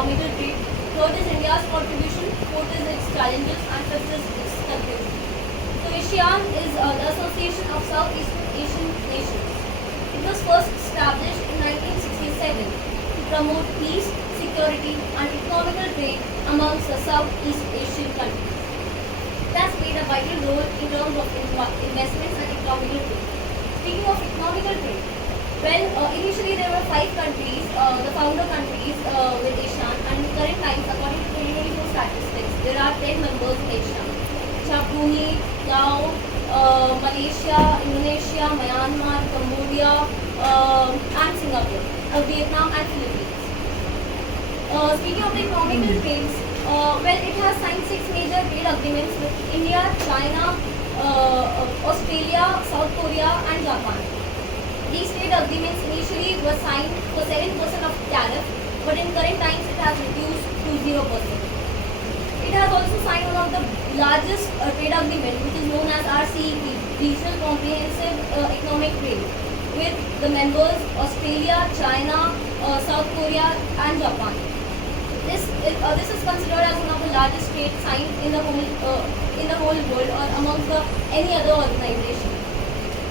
economical trade. Third is India's contribution. Fourth is its challenges, and fifth is its conclusion. So ASEAN is the Association of Southeast Asian Nations. It was first established in 1967 to promote peace, security, and economical trade amongst the Southeast Asian countries. It has played a vital role in terms of investments and economical trade. Speaking of economical trade, well, initially there were 5 countries, the founder countries with ASEAN, and in current times, according to 2024 statistics, there are 10 members in ASEAN, which are Brunei, Laos, Malaysia, Indonesia, Myanmar, Cambodia, and Singapore, Vietnam and Philippines. Speaking of the economical trades, well, it has signed 6 major trade agreements with India, China, Australia, South Korea, and Japan. These trade agreements initially were signed for 7% of tariff, but in current times it has reduced to 0%. It has also signed one of the largest trade agreement, which is known as RCEP, Regional Comprehensive Economic Trade, with the members Australia, China, South Korea, and Japan. This is considered as one of the largest trade signed in the whole world or amongst any other organization.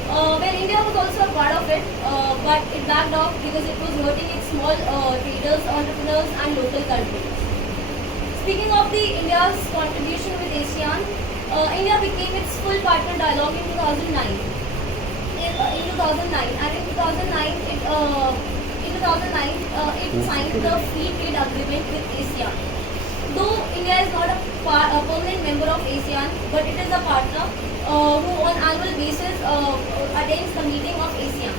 Well, India was also a part of it, but it backed off because it was hurting its small traders, entrepreneurs, and local countries. Speaking of India's contribution with ASEAN, India became its full partner dialogue in 2009. In 2009, and in 2009, it signed the free trade agreement with ASEAN. Though India is not a permanent member of ASEAN, but it is a partner who on annual basis attends the meeting of ASEAN.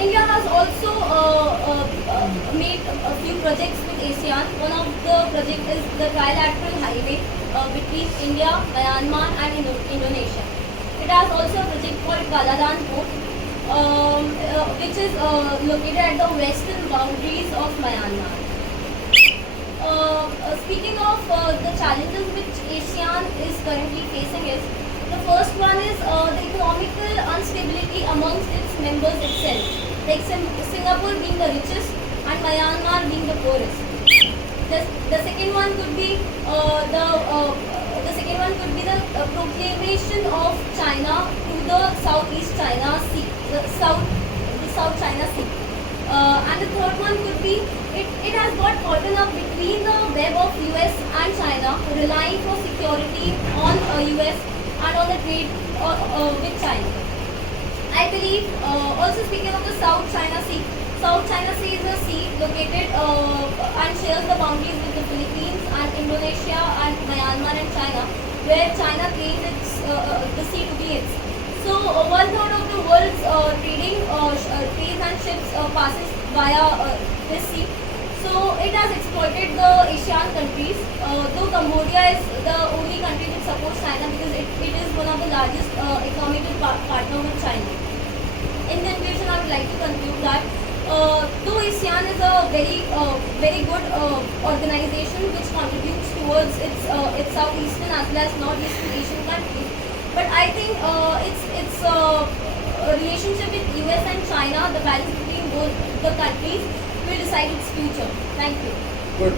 India has also made a few projects with ASEAN. One of the projects is the trilateral highway between India, Myanmar and Indonesia. It has also a project called Galadan Port, which is located at the western boundaries of Myanmar. Speaking of the challenges which ASEAN is currently facing is, the first one is the economical instability amongst its members itself, like Singapore being the richest and Myanmar being the poorest. The second one could be the proclamation of China to the Southeast China Sea, the South China Sea. And the third one could be it has got caught up between the web of US and China, relying for security on US and on the trade with China. I believe, also speaking of the South China Sea, South China Sea is a sea located and shares the boundaries with the Philippines and Indonesia and Myanmar and China, where China claims the sea to be its. So 1/3 of the world's trades and ships passes via this sea. So it has exploited the ASEAN countries, though Cambodia is the only country which supports China because it is one of the largest economical partner with China. In conclusion, I would like to conclude that though ASEAN is a very good organization which contributes towards its southeastern as well as northeastern Asian countries, but I think its relationship with US and China, the balance between both the countries, will decide its future. Thank you.